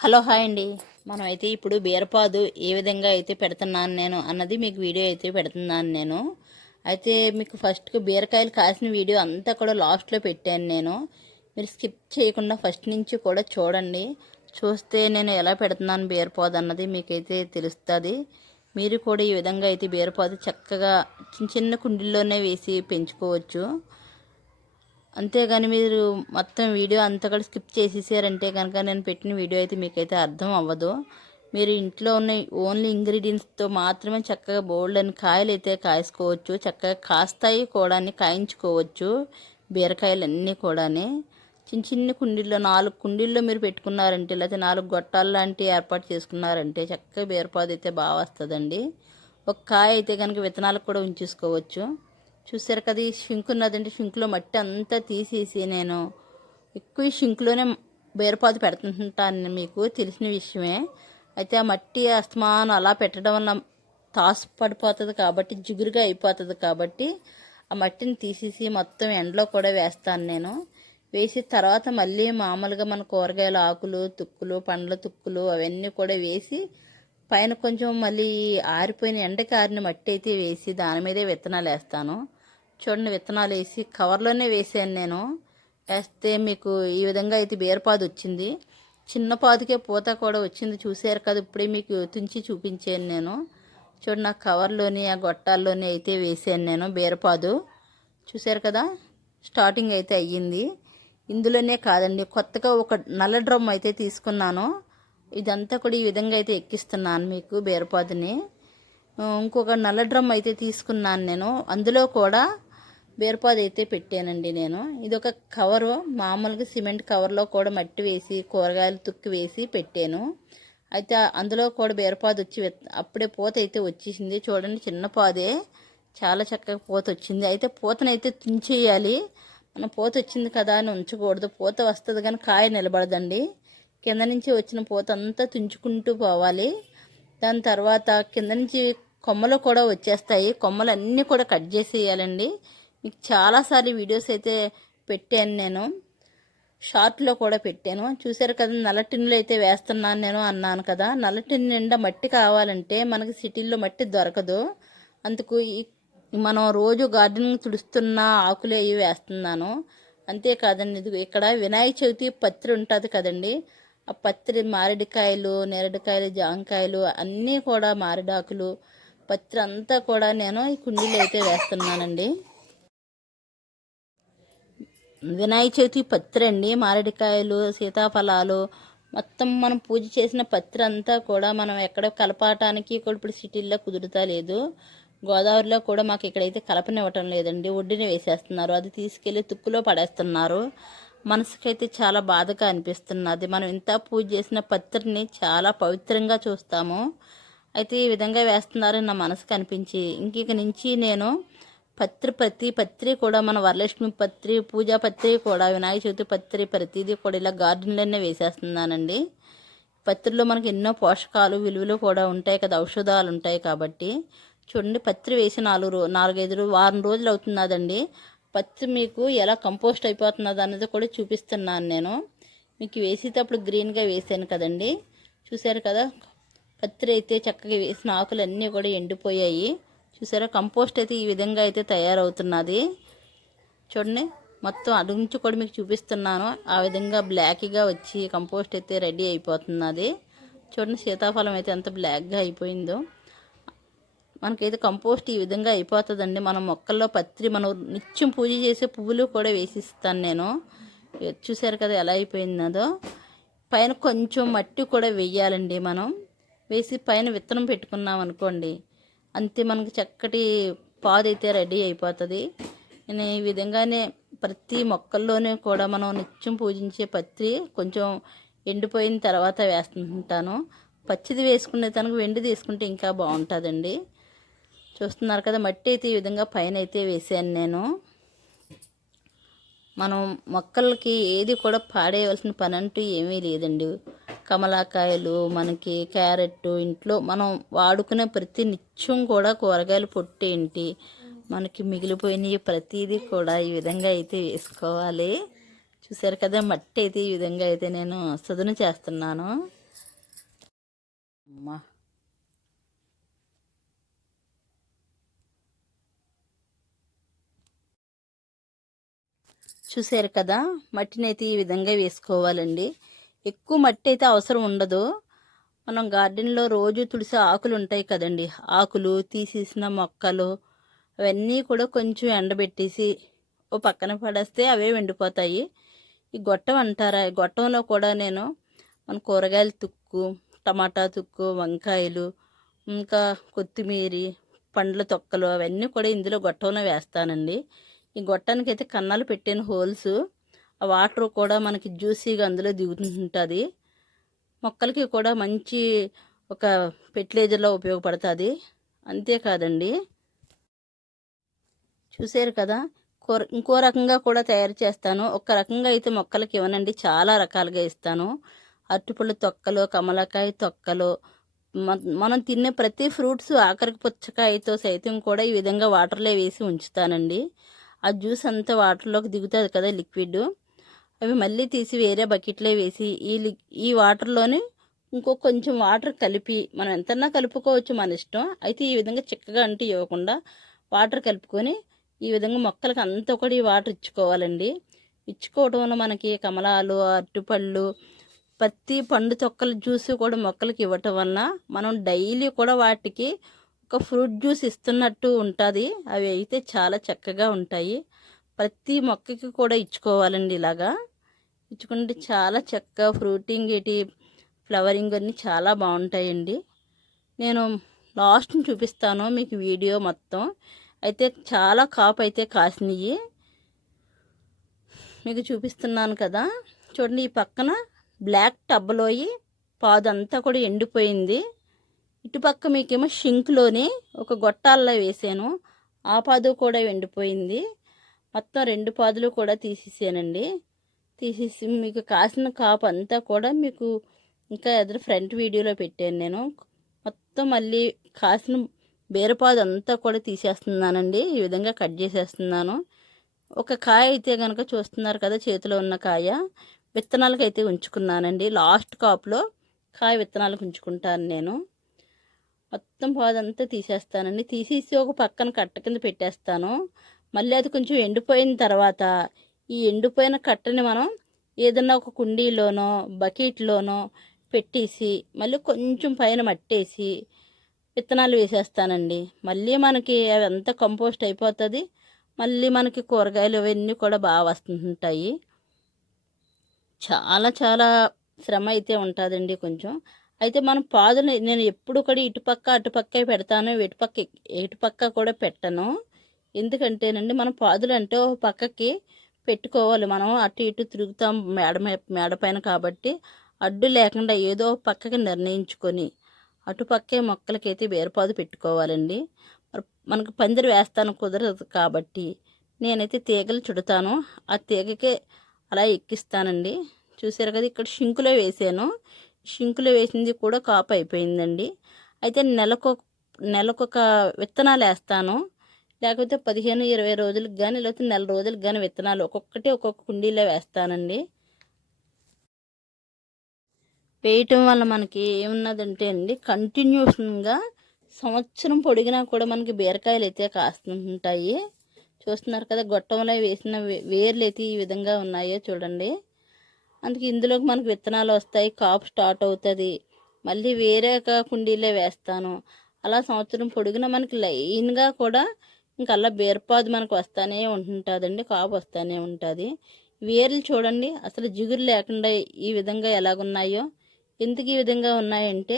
Hello hi అండి. మనమైతే ఇప్పుడు బీరపాదు ఏ విధంగా అయితే పెడుతున్నాను నేను అన్నది మీకు వీడియో అయితే పెడుతున్నాను నేను. అయితే మీకు ఫస్ట్కి బీరకాయలు కాసిన వీడియో అంతా కూడా లాస్ట్లో పెట్టాను నేను. మీరు స్కిప్ చేయకుండా ఫస్ట్ నుంచి కూడా చూడండి. చూస్తే నేను ఎలా పెడుతున్నాను బీరపాదు అన్నది మీకైతే తెలుస్తుంది. మీరు కూడా ఈ విధంగా అయితే బీరపాదు చక్కగా చిన్న చిన్న కుండీల్లోనే వేసి పెంచుకోవచ్చు. అంతేగాని మీరు మొత్తం వీడియో అంతా కూడా స్కిప్ చేసేసారంటే కనుక నేను పెట్టిన వీడియో అయితే మీకైతే అర్థం అవ్వదు. మీరు ఇంట్లో ఉన్న ఓన్లీ ఇంగ్రీడియంట్స్తో మాత్రమే చక్కగా బోల్డ్ అని కాయలు అయితే కాయసుకోవచ్చు చక్కగా కాస్తాయి కూడా కాయించుకోవచ్చు. బీరకాయలు అన్నీ కూడా చిన్న చిన్న కుండీల్లో నాలుగు కుండీల్లో మీరు పెట్టుకున్నారంటే లేకపోతే నాలుగు గొట్టాలు లాంటివి ఏర్పాటు చేసుకున్నారంటే చక్కగా బీరపాదు అయితే బాగా వస్తుందండి. ఒక కాయ అయితే కనుక విత్తనాలకు కూడా ఉంచేసుకోవచ్చు. చూసారు కదా ఈ షింక్ ఉన్నదంటే షింక్లో మట్టి అంతా తీసేసి నేను ఎక్కువ షింక్లోనే బేరపాదు పెడుతుంటాను మీకు తెలిసిన విషయమే. అయితే ఆ మట్టి అస్తమానం అలా పెట్టడం వల్ల తాసు పడిపోతుంది కాబట్టి జిగురుగా అయిపోతుంది కాబట్టి ఆ మట్టిని తీసేసి మొత్తం ఎండలో కూడా వేస్తాను నేను. వేసి తర్వాత మళ్ళీ మామూలుగా మన కూరగాయల ఆకులు తుక్కులు పండ్ల తుక్కులు అవన్నీ కూడా వేసి పైన కొంచెం మళ్ళీ ఆరిపోయిన ఎండకి ఆరిన మట్టి అయితే వేసి దాని మీదే విత్తనాలు వేస్తాను. చూడండి విత్తనాలు వేసి కవర్లోనే వేసాను నేను. వేస్తే మీకు ఈ విధంగా అయితే బీరపాదు వచ్చింది. చిన్న పాదుకే పూత కూడా వచ్చింది. చూసారు కదా ఇప్పుడే మీకు తుంచి చూపించాను నేను. చూడండి ఆ కవర్లోని ఆ గొట్టాల్లోని అయితే వేసాను నేను బీరపాదు చూసారు కదా స్టార్టింగ్ అయితే అయ్యింది. ఇందులోనే కాదండి కొత్తగా ఒక నల్ల డ్రమ్ అయితే తీసుకున్నాను. ఇదంతా కూడా ఈ విధంగా అయితే ఎక్కిస్తున్నాను మీకు బీరపాదుని ఇంకొక నల్ల డ్రమ్ అయితే తీసుకున్నాను నేను. అందులో కూడా బీరపాదు అయితే పెట్టానండి నేను. ఇది ఒక కవరు మామూలుగా సిమెంట్ కవర్లో కూడా మట్టి వేసి కూరగాయలు తుక్కి వేసి పెట్టాను. అయితే అందులో కూడా బీరపాదు వచ్చి అప్పుడే పూత అయితే వచ్చేసింది. చూడండి చిన్న పాదే. చాలా చక్కగా పూత వచ్చింది. అయితే పూతనైతే తుంచేయాలి. మనం పూత వచ్చింది కదా అని ఉంచకూడదు. పూత వస్తుంది కానీ కాయ నిలబడదండి. కింద నుంచి వచ్చిన పూత అంతా తుంచుకుంటూ పోవాలి. దాని తర్వాత కింద నుంచి కొమ్మలు కూడా వచ్చేస్తాయి. కొమ్మలు అన్నీ కూడా కట్ చేసేయాలండి. మీకు చాలాసార్లు వీడియోస్ అయితే పెట్టాను నేను. షార్ట్లో కూడా పెట్టాను. చూసారు కదా నల్ల టిన్నులు అయితే వేస్తున్నాను నేను అన్నాను కదా. నల్ల టిన్ నిండా మట్టి కావాలంటే మనకి సిటీల్లో మట్టి దొరకదు. అందుకు మనం రోజు గార్డెనింగ్ తుడుస్తున్న ఆకులు అవి వేస్తున్నాను. అంతేకాదండి ఇది ఇక్కడ వినాయక చవితి పత్రి ఉంటుంది కదండి. ఆ పత్రి మామిడికాయలు నేరడికాయలు జాంకాయలు అన్నీ కూడా మారిడాకులు. పత్రి అంతా కూడా నేను ఈ కుండీలు అయితే వేస్తున్నానండి. వినాయక చవితి పత్రి అండి మామిడికాయలు సీతాఫలాలు. మొత్తం మనం పూజ చేసిన పత్రి అంతా కూడా మనం ఎక్కడ కలపటానికి కూడా ఇప్పుడు సిటీల్లో కుదురుతా లేదు. గోదావరిలో కూడా మాకు ఇక్కడైతే కలపనివ్వటం లేదండి. ఒడ్డుని వేసేస్తున్నారు. అది తీసుకెళ్ళి తుక్కులో పడేస్తున్నారు. మనసుకైతే చాలా బాధగా అనిపిస్తున్నది. మనం ఇంత పూజ చేసిన పత్రిని చాలా పవిత్రంగా చూస్తాము. అయితే ఈ విధంగా వేస్తున్నారని నా మనసుకు అనిపించి ఇంక నుంచి నేను పత్రి ప్రతి పత్రి కూడా మన వరలక్ష్మి పత్రి పూజా పత్రి కూడా వినాయక చవితి పత్రి ప్రతిదీ కూడా ఇలా గార్డెన్లోనే వేసేస్తున్నానండి. పత్రిలో మనకి ఎన్నో పోషకాలు విలువలు కూడా ఉంటాయి కదా ఔషధాలు ఉంటాయి కాబట్టి. చూడండి పత్రి వేసి నాలుగు నాలుగైదు వారం రోజులు అవుతున్నదండి పత్రి మీకు ఎలా కంపోస్ట్ అయిపోతున్నది అన్నది కూడా చూపిస్తున్నాను నేను. మీకు వేసేటప్పుడు గ్రీన్గా వేసాను కదండి. చూశారు కదా పత్రి అయితే చక్కగా వేసిన ఆకులన్నీ కూడా ఎండిపోయాయి. చూసారా? కంపోస్ట్ అయితే ఈ విధంగా అయితే తయారవుతున్నది. చూడండి మొత్తం అడుగు నుంచి కూడా మీకు చూపిస్తున్నాను. ఆ విధంగా బ్లాక్గా వచ్చి కంపోస్ట్ అయితే రెడీ అయిపోతున్నది. చూడండి సీతాఫలం అయితే ఎంత బ్లాక్గా అయిపోయిందో. మనకైతే కంపోస్ట్ ఈ విధంగా అయిపోతుందండి. మనం మొక్కల్లో పత్రి మనం నిత్యం పూజ చేసే పువ్వులు కూడా వేసిస్తాను నేను. చూసారు కదా ఎలా అయిపోయిందో. పైన కొంచెం మట్టి కూడా వేయాలండి మనం. వేసి పైన విత్తనం పెట్టుకున్నాం అనుకోండి అంతే మనకి చక్కటి పాదు అయితే రెడీ అయిపోతుంది. నేను ఈ విధంగానే ప్రతి మొక్కల్లోనే కూడా మనం నిత్యం పూజించే పత్రి కొంచెం ఎండిపోయిన తర్వాత వేస్తుంటాను. పచ్చిది వేసుకునే తనకు వెండి తీసుకుంటే ఇంకా బాగుంటుందండి. చూస్తున్నారు కదా మట్టి అయితే ఈ విధంగా పైన అయితే వేసాను నేను. మనం మొక్కలకి ఏది కూడా పాడేయవలసిన పని అంటూ ఏమీ లేదండి. కమలాకాయలు మనకి క్యారెట్ ఇంట్లో మనం వాడుకునే ప్రతి నిత్యం కూడా కూరగాయలు పొట్టు ఏంటి? మనకి మిగిలిపోయినవి ప్రతిదీ కూడా ఈ విధంగా అయితే వేసుకోవాలి. చూసారు కదా మట్టి అయితే ఈ విధంగా అయితే నేను సదును చేస్తున్నాను. అమ్మా. చూసారు కదా మట్టిని అయితే ఈ విధంగా వేసుకోవాలండి. ఎక్కువ మట్టి అయితే అవసరం ఉండదు. మనం గార్డెన్లో రోజు తులసి ఆకులు ఉంటాయి కదండి. ఆకులు తీసేసిన మొక్కలు అవన్నీ కూడా కొంచెం ఎండబెట్టేసి ఓ పక్కన పడేస్తే అవే ఎండిపోతాయి ఈ గొట్టం అంటారా? ఈ గొట్టంలో కూడా నేను మన కూరగాయల తుక్కు టమాటా తుక్కు వంకాయలు ఇంకా కొత్తిమీర పండ్ల తొక్కలు అవన్నీ కూడా ఇందులో గొట్టంలో వేస్తానండి. ఈ గొట్టానికి అయితే కన్నాలు పెట్టిన హోల్స్. వాటర్ కూడా మనకి జ్యూసీగా అందులో దిగుతుంటుంది. మొక్కలకి కూడా మంచి ఒక ఫెర్టిలైజర్లో ఉపయోగపడుతుంది. అంతేకాదండి. చూసారు కదా? కూర ఇంకో రకంగా కూడా తయారు చేస్తాను. ఒక రకంగా అయితే మొక్కలకి ఇవ్వనండి. చాలా రకాలుగా ఇస్తాను. అరటిపళ్ళు తొక్కలు కమలకాయ తొక్కలు మనం తినే ప్రతి ఫ్రూట్స్ ఆఖరికి పుచ్చకాయతో సైతం కూడా ఈ విధంగా వాటర్లో వేసి ఉంచుతానండి. ఆ జ్యూస్ అంతా వాటర్లోకి దిగుతుంది కదా లిక్విడ్. అవి మళ్ళీ తీసి వేరే బకెట్లో వేసి ఈ ఈ వాటర్లోనే ఇంకో కొంచెం వాటర్ కలిపి మనం ఎంతన్నా కలుపుకోవచ్చు మన ఇష్టం. అయితే ఈ విధంగా చిక్కగా అంటూ ఇవ్వకుండా వాటర్ కలుపుకొని ఈ విధంగా మొక్కలకు అంతా కూడా ఈ వాటర్ ఇచ్చుకోవాలండి. ఇచ్చుకోవడం వల్ల మనకి కమలాలు అరటిపళ్ళు ప్రతి పండు తొక్కల జ్యూస్ కూడా మొక్కలకి ఇవ్వటం వలన మనం డైలీ కూడా వాటికి ఒక ఫ్రూట్ జ్యూస్ ఇస్తున్నట్టు ఉంటుంది. అవి అయితే చాలా చక్కగా ఉంటాయి. ప్రతి మొక్కకి కూడా ఇచ్చుకోవాలండి ఇలాగా. ఇచ్చుకుంటే చాలా చక్కగా ఫ్రూటింగ్ ఇటు ఫ్లవరింగ్ అన్నీ చాలా బాగుంటాయండి. నేను లాస్ట్ చూపిస్తాను మీకు వీడియో మొత్తం. అయితే చాలా కాపు అయితే కాసినవి మీకు చూపిస్తున్నాను కదా. చూడండి ఈ పక్కన బ్లాక్ టబ్లోయి పాదంతా కూడా ఎండిపోయింది. ఇటుపక్క మీకేమో షింక్లోని ఒక గొట్టాల్లో వేసాను. ఆ పాదు కూడా ఎండిపోయింది. మొత్తం రెండు పాదులు కూడా తీసేసానండి. తీసేసి మీకు కాసిన కాపు అంతా కూడా మీకు ఇంకా ఎదురు ఫ్రంట్ వీడియోలో పెట్టాను నేను. మొత్తం మళ్ళీ కాసిన బీరపాదు అంతా కూడా తీసేస్తున్నానండి. ఈ విధంగా కట్ చేసేస్తున్నాను. ఒక కాయ అయితే కనుక చూస్తున్నారు కదా చేతిలో ఉన్న కాయ. విత్తనాలకు అయితే ఉంచుకున్నానండి. లాస్ట్ కాపులో కాయ విత్తనాలకు ఉంచుకుంటాను నేను. మొత్తం పాదంతా తీసేస్తానండి. తీసేసి ఒక పక్కన కట్ట కింద పెట్టేస్తాను. మళ్ళీ అది కొంచెం ఎండిపోయిన తర్వాత ఈ ఎండిపోయిన కట్టని మనం ఏదన్నా ఒక కుండీలోనో బకెట్లోనో పెట్టేసి మళ్ళీ కొంచెం పైన మట్టేసి విత్తనాలు వేసేస్తానండి. మళ్ళీ మనకి అవి అంతా కంపోస్ట్ అయిపోతుంది. మళ్ళీ మనకి కూరగాయలు అవన్నీ కూడా బాగా వస్తుంటాయి. చాలా చాలా శ్రమ అయితే ఉంటుందండి కొంచెం. అయితే మనం పాదులు నేను ఎప్పుడు కూడా ఇటుపక్క అటుపక్క పెడతాను. ఇటుపక్క ఇటుపక్క కూడా పెట్టను. ఎందుకంటేనండి మనం పాదులు అంటే ఒక పక్కకి పెట్టుకోవాలి. మనం అటు ఇటు తిరుగుతాం మేడ మేడపైన కాబట్టి అడ్డు లేకుండా ఏదో పక్కకి నిర్ణయించుకొని అటుపక్కే మొక్కలకైతే వేరుపాదు పెట్టుకోవాలండి. మనకు పందిరి వేస్తాను కుదరదు కాబట్టి నేనైతే తీగలు చుడతాను. ఆ తీగకే అలా ఎక్కిస్తానండి. చూసారు కదా ఇక్కడ షింకులో వేసాను. షింకులో వేసింది కూడా కాపు అయిపోయిందండి. అయితే నెలకు నెలకొక విత్తనాలు వేస్తాను. లేకపోతే పదిహేను ఇరవై రోజులకు కానీ లేకపోతే నెల రోజులకు కానీ విత్తనాలు ఒక్కొక్కటి ఒక్కొక్క కుండీలో వేస్తానండి. వేయటం వల్ల మనకి ఏమున్నదంటే అండి కంటిన్యూషన్గా సంవత్సరం పొడిగినా కూడా మనకి బీరకాయలు అయితే కాస్తుంటాయి. చూస్తున్నారు కదా గొట్టంలో వేసిన వేర్లు అయితే ఈ విధంగా ఉన్నాయో చూడండి. అందుకే ఇందులోకి మనకు విత్తనాలు వస్తాయి కాపు స్టార్ట్ అవుతుంది. మళ్ళీ వేరే కుండీలే వేస్తాను. అలా సంవత్సరం పొడిగిన మనకి లైన్గా కూడా ఇంకల్లా బేర్పాదు మనకు వస్తానే ఉంటుంటుందండి కాపు వస్తూనే ఉంటుంది. వేర్లు చూడండి అసలు జిగురు లేకుండా ఈ విధంగా ఎలాగున్నాయో ఎందుకు ఈ విధంగా ఉన్నాయంటే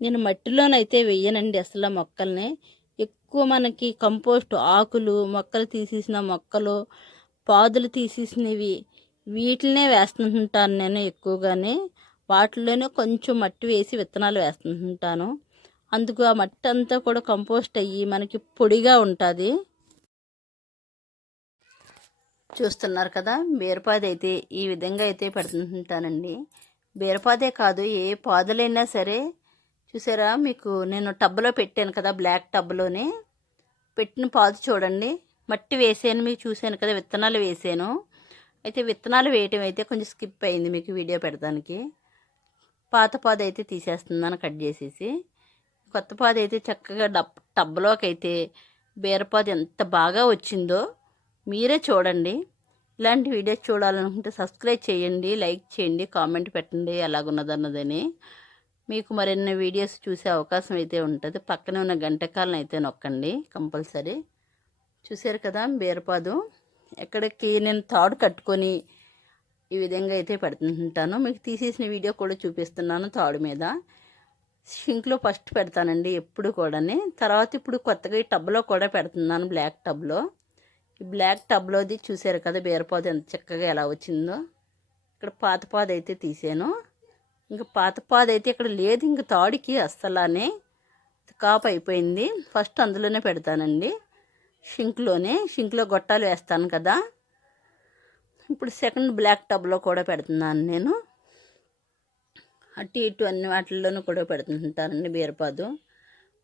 నేను మట్టిలోనైతే వెయ్యనండి అసలు మొక్కల్ని. ఎక్కువ మనకి కంపోస్ట్ ఆకులు మొక్కలు తీసేసిన మొక్కలు పాదులు తీసేసినవి వీటినే వేస్తుంటాను నేను ఎక్కువగానే. వాటిలోనే కొంచెం మట్టి వేసి విత్తనాలు వేస్తుంటాను. అందుకు ఆ మట్టి అంతా కూడా కంపోస్ట్ అయ్యి మనకి పొడిగా ఉంటుంది. చూస్తున్నారు కదా బీరపాది అయితే ఈ విధంగా అయితే పెడుతుంటానండి. బీరపాదే కాదు ఏ పాదులైనా సరే చూసారా మీకు నేను టబ్లో పెట్టాను కదా బ్లాక్ టబ్లోనే. పెట్టిన పాదు చూడండి మట్టి వేసాను మీకు చూశాను కదా విత్తనాలు వేసాను. అయితే విత్తనాలు వేయటం అయితే కొంచెం స్కిప్ అయింది మీకు వీడియో పెడతానికి. పాత పాదు అయితే తీసేస్తున్నాను కట్ చేసేసి. కొత్త పాదు అయితే చక్కగా డబ్ టబ్లోకి అయితే బీరపాదు ఎంత బాగా వచ్చిందో మీరే చూడండి. ఇలాంటి వీడియోస్ చూడాలనుకుంటే సబ్స్క్రైబ్ చేయండి లైక్ చేయండి కామెంట్ పెట్టండి ఎలాగున్నదన్నదని మీకు మరిన్ని వీడియోస్ చూసే అవకాశం అయితే ఉంటుంది. పక్కనే ఉన్న గంటకాలను అయితే నొక్కండి కంపల్సరీ. చూశారు కదా బీరపాదు ఎక్కడికి నేను తాడు కట్టుకొని ఈ విధంగా అయితే పెడుతుంటాను. మీకు తీసేసిన వీడియో కూడా చూపిస్తున్నాను తాడు మీద. షింక్లో ఫస్ట్ పెడతానండి ఎప్పుడు కూడాని. తర్వాత ఇప్పుడు కొత్తగా ఈ టబ్లో కూడా పెడుతున్నాను బ్లాక్ టబ్లో ఈ బ్లాక్ టబ్లోది చూసారు కదా బీరపాదు ఎంత చక్కగా ఎలా వచ్చిందో. ఇక్కడ పాత పాద అయితే తీసాను. ఇంకా పాత పాద అయితే ఇక్కడ లేదు ఇంక తాడికి అస్సలానే కాపు అయిపోయింది. ఫస్ట్ అందులోనే పెడతానండి. షింక్లోనే షింక్లో గొట్టాలు వేస్తాను కదా. ఇప్పుడు సెకండ్ బ్లాక్ టబ్లో కూడా పెడుతున్నాను నేను. అటు ఇటు అన్ని వాటిల్లోనూ కూడా పెడుతుంటానండి బీరపాదు.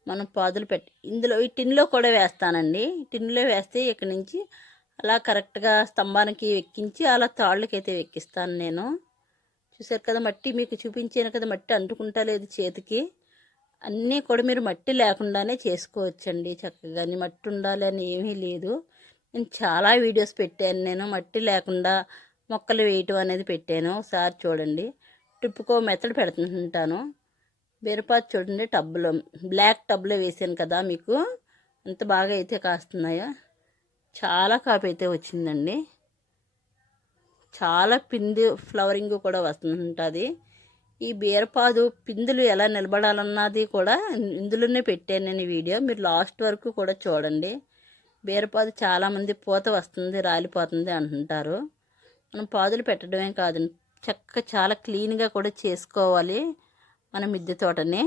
మనం పాదులు పెట్టి ఇందులో ఈ టిన్లో కూడా వేస్తానండి. టిన్లో వేస్తే ఇక్కడి నుంచి అలా కరెక్ట్గా స్తంభానికి ఎక్కించి అలా తాళ్ళకి అయితే ఎక్కిస్తాను నేను. చూసారు కదా మట్టి మీకు చూపించాను కదా మట్టి అంటుకుంటా లేదు చేతికి. అన్నీ కూడా మీరు మట్టి లేకుండానే చేసుకోవచ్చండి చక్కగా మట్టి ఉండాలి అని ఏమీ లేదు. నేను చాలా వీడియోస్ పెట్టాను నేను. మట్టి లేకుండా మొక్కలు వేయటం అనేది పెట్టాను. ఒకసారి చూడండి. ట్రిప్పుకో మెత్తడి పెడుతుంటాను. బీరపాదు చూడండి టబ్బులో బ్లాక్ టబ్లో వేసాను కదా మీకు. ఎంత బాగా అయితే కాస్తున్నాయో. చాలా కాపు అయితే వచ్చిందండి. చాలా పిందు ఫ్లవరింగ్ కూడా వస్తుంటుంది ఈ బీరపాదు పిందులు ఎలా నిలబడాలన్నది కూడా ఇందులోనే పెట్టాను నేను వీడియో. మీరు లాస్ట్ వరకు కూడా చూడండి. బీరపాదు చాలామంది పూత వస్తుంది రాలిపోతుంది అంటుంటారు. మనం పాదులు పెట్టడమే కాదు చక్క చాలా క్లీన్గా కూడా చేసుకోవాలి మన మిద్దె తోటని.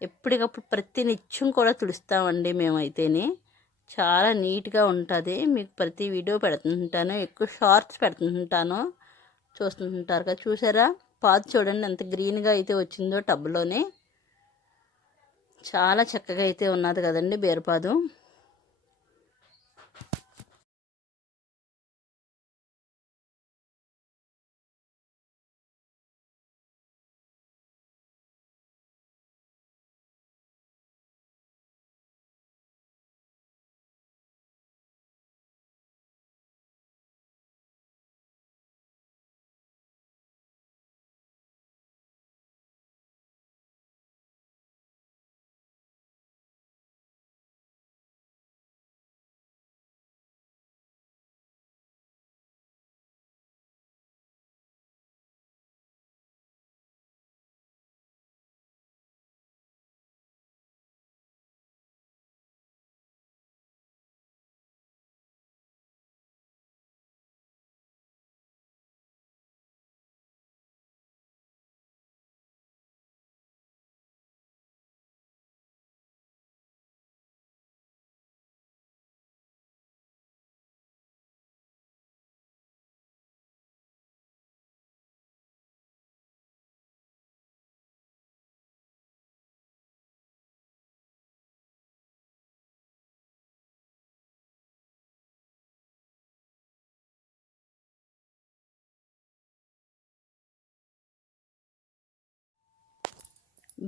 ఎప్పటికప్పుడు ప్రతి నిత్యం కూడా తుడుస్తామండి మేమైతేనే. చాలా నీట్గా ఉంటుంది. మీకు ప్రతి వీడియో పెడుతుంటాను ఎక్కువ షార్ట్స్ పెడుతుంటాను. చూస్తుంటారు కదా చూసారా? పాదు చూడండి ఎంత గ్రీన్గా అయితే వచ్చిందో టబ్లోనే. చాలా చక్కగా అయితే ఉన్నది కదండి బీరపాదు.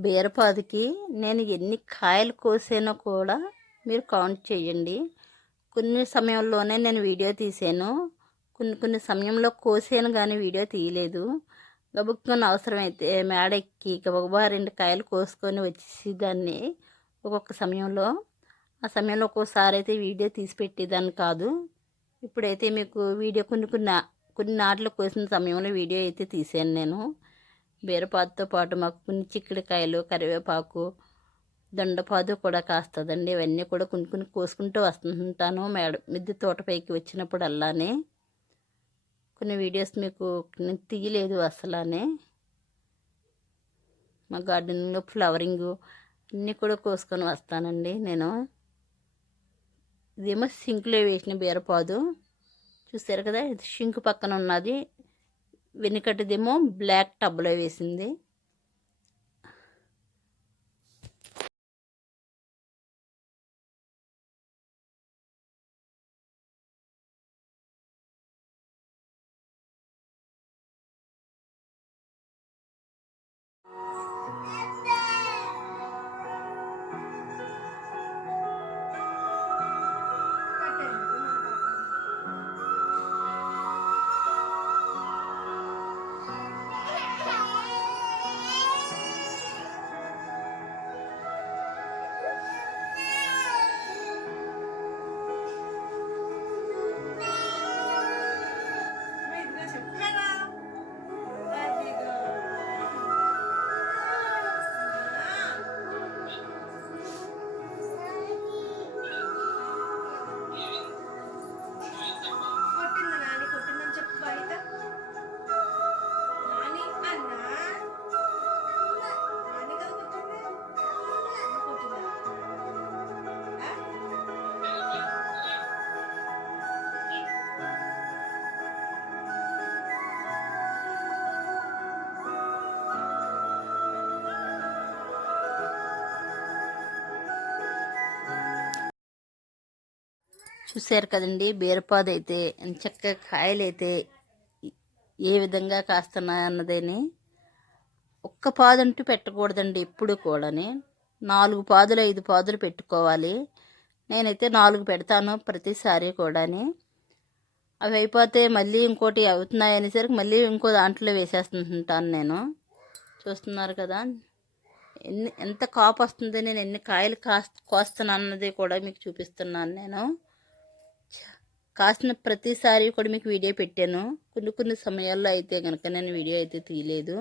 బీరపాదికి నేను ఎన్ని కాయలు కోసానో కూడా మీరు కౌంట్ చేయండి. కొన్ని సమయంలోనే నేను వీడియో తీసాను కొన్ని కొన్ని సమయంలో కోసాను కానీ వీడియో తీయలేదు. గబుక్కుని అవసరమైతే మేడెక్కి గబగబా రెండు కాయలు కోసుకొని వచ్చేసి దాన్ని ఒక్కొక్క సమయంలో ఆ సమయంలో ఒక్కోసారి అయితే వీడియో తీసి పెట్టేదాన్ని కాదు. ఇప్పుడైతే మీకు వీడియో కొన్ని కొన్ని కొన్ని నాట్లు కోసిన సమయంలో వీడియో అయితే తీసాను నేను. బీరపాదుతో పాటు మాకు కొన్ని చిక్కుడుకాయలు కరివేపాకు దొండపాదు కూడా కాస్తుందండి. ఇవన్నీ కూడా కొన్ని కొన్ని కోసుకుంటూ వస్తుంటాను. మేడ మిద్దె తోటపైకి వచ్చినప్పుడు అల్లానే కొన్ని వీడియోస్ మీకు నేను తీయలేదు అసలానే. మా గార్డెన్లో ఫ్లవరింగ్ అన్నీ కూడా కోసుకొని వస్తానండి నేను. ఇదేమో సింక్లో వేసిన బీరపాదు. చూసారు కదా? ఇది షింక్ పక్కన ఉన్నది. వెనుకటిదేమో బ్లాక్ టబ్లో వేసింది. చూశారు కదండి. బీరపాదు అయితే చక్కగా కాయలు అయితే ఏ విధంగా కాస్తున్నాయి అన్నదని ఒక్క పాదు అంటూ పెట్టకూడదండి ఎప్పుడు కూడాని. నాలుగు పాదులు ఐదు పాదులు పెట్టుకోవాలి. నేనైతే నాలుగు పెడతాను ప్రతిసారి కూడాని. అవి అయిపోతే మళ్ళీ ఇంకోటి అవుతున్నాయి అనేసరికి మళ్ళీ ఇంకో దాంట్లో వేసేస్తుంటాను నేను. చూస్తున్నారు కదా. ఎన్ని ఎంత కాపు వస్తుంది నేను ఎన్ని కాయలు కాస్ కోస్తాను అన్నది కూడా మీకు చూపిస్తున్నాను నేను. కాసిన ప్రతిసారి కూడా మీకు వీడియో పెట్టాను. కొన్ని కొన్ని సమయాల్లో అయితే కనుక నేను వీడియో అయితే తీయలేదు.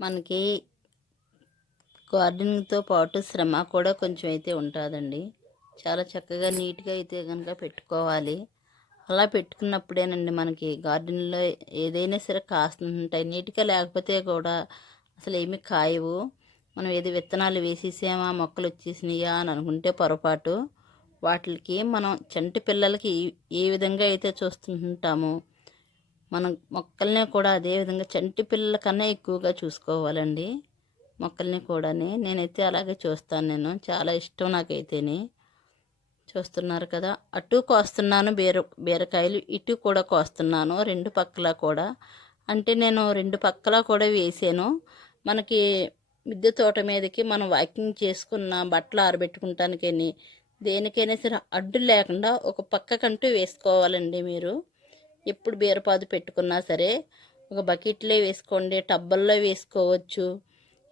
మనకి గార్డెనింగ్తో పాటు శ్రమ కూడా కొంచెం అయితే ఉంటుందండి. చాలా చక్కగా నీట్గా అయితే కనుక పెట్టుకోవాలి. అలా పెట్టుకున్నప్పుడేనండి మనకి గార్డెన్లో ఏదైనా సరే కాస్తుంటాయి. నీట్గా లేకపోతే కూడా అసలు ఏమి కాయవు. మనం ఏది విత్తనాలు వేసేసామా మొక్కలు వచ్చేసినాయా అని అనుకుంటే పొరపాటు. వాటికి మనం చంటి పిల్లలకి ఏ విధంగా అయితే చూస్తుంటామో మనం మొక్కల్ని కూడా అదే విధంగా చంటి పిల్లల కన్నా ఎక్కువగా చూసుకోవాలండి. మొక్కల్ని కూడాని నేనైతే అలాగే చూస్తాను నేను. చాలా ఇష్టం నాకైతేని. చూస్తున్నారు కదా. అటు కోస్తున్నాను బీర బీరకాయలు ఇటు కూడా కోస్తున్నాను రెండు పక్కల కూడా. అంటే నేను రెండు పక్కల కూడా వేసాను. మనకి మిద్దె తోట మీదకి మనం వాకింగ్ చేసుకున్న బట్టలు ఆరబెట్టుకుంటానికని దేనికైనా సరే అడ్డు లేకుండా ఒక పక్కకంటూ వేసుకోవాలండి మీరు. ఎప్పుడు బీరపాదు పెట్టుకున్నా సరే ఒక బకెట్లో వేసుకోండి టబ్బల్లో వేసుకోవచ్చు.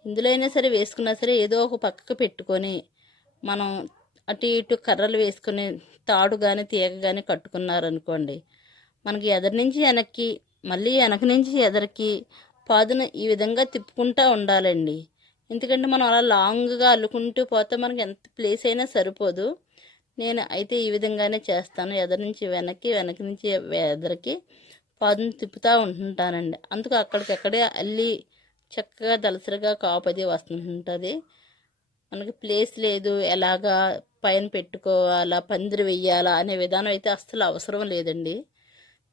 ఇందులో అయినా సరే వేసుకున్నా సరే ఏదో ఒక పక్కకు పెట్టుకొని మనం అటు ఇటు కర్రలు వేసుకుని తాడు కానీ తీగ కానీ కట్టుకున్నారనుకోండి మనకి ఎదరి నుంచి వెనక్కి మళ్ళీ వెనక నుంచి ఎదరికి పాదును ఈ విధంగా తిప్పుకుంటూ ఉండాలండి. ఎందుకంటే మనం అలా లాంగ్గా అల్లుకుంటూ పోతే మనకి ఎంత ప్లేస్ అయినా సరిపోదు. నేను అయితే ఈ విధంగానే చేస్తాను. ఎదరి నుంచి వెనక్కి వెనక నుంచి ఎదరికి పాదం తిప్పుతూ ఉంటుంటానండి. అందుకు అక్కడికక్కడే అల్లి చక్కగా దలసరిగా కాపది వస్తుంటుంది మనకి ప్లేస్ లేదు. ఎలాగా పైన పెట్టుకోవాలా పందిరి వెయ్యాలా అనే విధానం అయితే అస్సలు అవసరం లేదండి.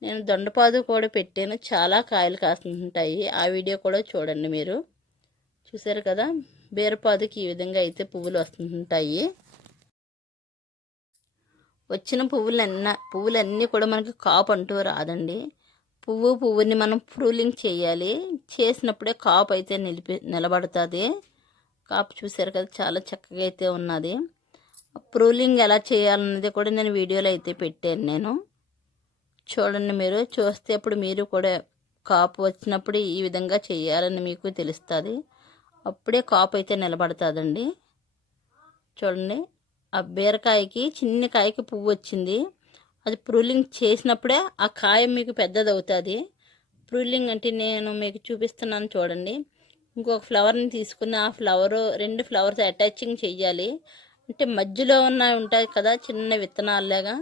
నేను దొండపాదు కూడా పెట్టాను. చాలా కాయలు కాస్తుంటాయి. ఆ వీడియో కూడా చూడండి మీరు. చూసారు కదా? బీరపాదుకి ఈ విధంగా అయితే పువ్వులు వస్తుంటాయి. వచ్చిన పువ్వులన్న పువ్వులన్నీ కూడా మనకి కాపు అంటూ రాదండి. పువ్వు పువ్వుని మనం ప్రూలింగ్ చేయాలి. చేసినప్పుడే కాపు అయితే నిలిపి నిలబడుతుంది. కాపు చూసారు కదా చాలా చక్కగా అయితే ఉన్నది. ప్రూలింగ్ ఎలా చేయాలన్నది కూడా నేను వీడియోలో అయితే పెట్టాను నేను. చూడండి మీరు చూస్తే అప్పుడు మీరు కూడా కాపు వచ్చినప్పుడు ఈ విధంగా చేయాలని మీకు తెలుస్తుంది. అప్పుడే కాపు అయితే నిలబడుతుందండి. చూడండి. ఆ బీరకాయకి చిన్న కాయకి పువ్వు వచ్చింది. అది ప్రూలింగ్ చేసినప్పుడే ఆ కాయ మీకు పెద్దది అవుతుంది ప్రూలింగ్ అంటే నేను మీకు చూపిస్తున్నాను చూడండి. ఇంకొక ఫ్లవర్ని తీసుకుని ఆ ఫ్లవర్ రెండు ఫ్లవర్స్ అటాచింగ్ చేయాలి అంటే మధ్యలో ఉన్న ఉంటాయి కదా చిన్న విత్తనాలుగా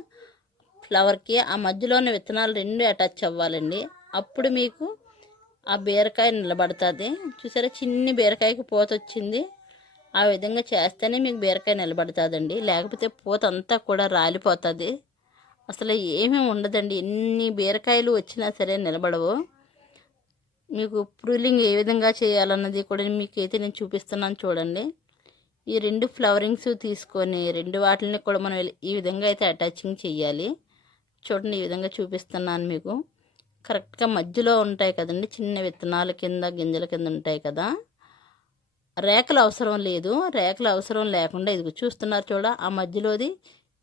ఫ్లవర్కి ఆ మధ్యలో ఉన్న విత్తనాలు రెండు అటాచ్ అవ్వాలండి. అప్పుడు మీకు ఆ బీరకాయ నిలబడుతుంది. చూసారా చిన్ని బీరకాయకి పూత వచ్చింది ఆ విధంగా చేస్తేనే మీకు బీరకాయ నిలబడుతుందండి. లేకపోతే పూత అంతా కూడా రాలిపోతుంది. అసలు ఏమీ ఉండదండి. ఎన్ని బీరకాయలు వచ్చినా సరే నిలబడవు. మీకు ప్రూలింగ్ ఏ విధంగా చేయాలన్నది కూడా మీకు అయితే నేను చూపిస్తున్నాను చూడండి. ఈ రెండు ఫ్లవరింగ్స్ తీసుకొని రెండు వాటిని కూడా మనం ఈ విధంగా అయితే అటాచింగ్ చేయాలి చూడండి ఈ విధంగా చూపిస్తున్నాను మీకు. కరెక్ట్గా మధ్యలో ఉంటాయి కదండి చిన్న విత్తనాల కింద గింజల కింద ఉంటాయి కదా. రేఖలు అవసరం లేదు. రేఖలు అవసరం లేకుండా ఇది చూస్తున్నారు చూడ ఆ మధ్యలోది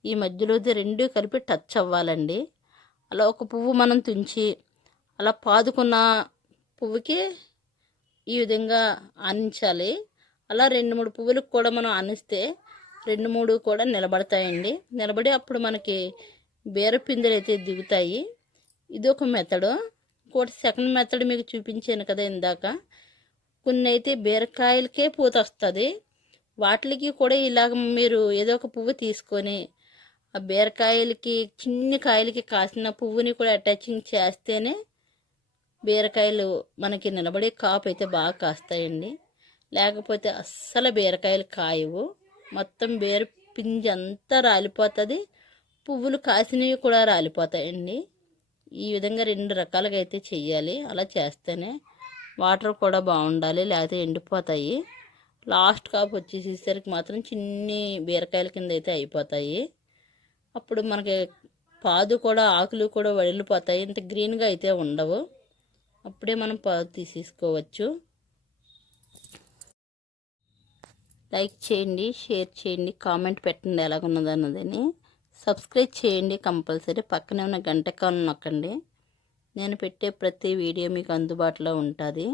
ఈ మధ్యలోది రెండు కలిపి టచ్ అవ్వాలండి. అలా ఒక పువ్వు మనం తుంచి అలా పాదుకున్న పువ్వుకి ఈ విధంగా ఆనించాలి. అలా రెండు మూడు పువ్వులకు కూడా మనం ఆనిస్తే రెండు మూడు కూడా నిలబడతాయండి. నిలబడి అప్పుడు మనకి బీర పిందెలు అయితే దిగుతాయి. ఇది ఒక మెథడు. ఇంకోటి సెకండ్ మెథడ్ మీకు చూపించాను కదా ఇందాక. కొన్ని అయితే బీరకాయలకే పూత వస్తుంది వాటికి కూడా ఇలాగ మీరు ఏదో ఒక పువ్వు తీసుకొని ఆ బీరకాయలకి చిన్ని కాయలకి కాసిన పువ్వుని కూడా అటాచింగ్ చేస్తేనే బీరకాయలు మనకి నిలబడే కాపు అయితే బాగా కాస్తాయండి. లేకపోతే అస్సలు బీరకాయలు కాయవు. మొత్తం బీర పింజ అంతా రాలిపోతుంది. పువ్వులు కాసినవి కూడా రాలిపోతాయండి. ఈ విధంగా రెండు రకాలుగా అయితే చెయ్యాలి. అలా చేస్తేనే వాటర్ కూడా బాగుండాలి లేకపోతే ఎండిపోతాయి. లాస్ట్ కాపు వచ్చేసేసరికి మాత్రం చిన్ని బీరకాయల కింద అయితే అయిపోతాయి. అప్పుడు మనకి పాదు కూడా ఆకులు కూడా వడిలిపోతాయి. ఇంత గ్రీన్గా అయితే ఉండవు. అప్పుడే మనం పాదు తీసేసుకోవచ్చు. లైక్ చేయండి షేర్ చేయండి కామెంట్ పెట్టండి ఎలాగున్నది అన్నదని. సబ్స్క్రైబ్ చేయండి కంపల్సరీ. పక్కనే ఉన్న గంట కాలం నొక్కండి. నేను పెట్టే ప్రతి వీడియో మీకు అందుబాటులో ఉంటుంది.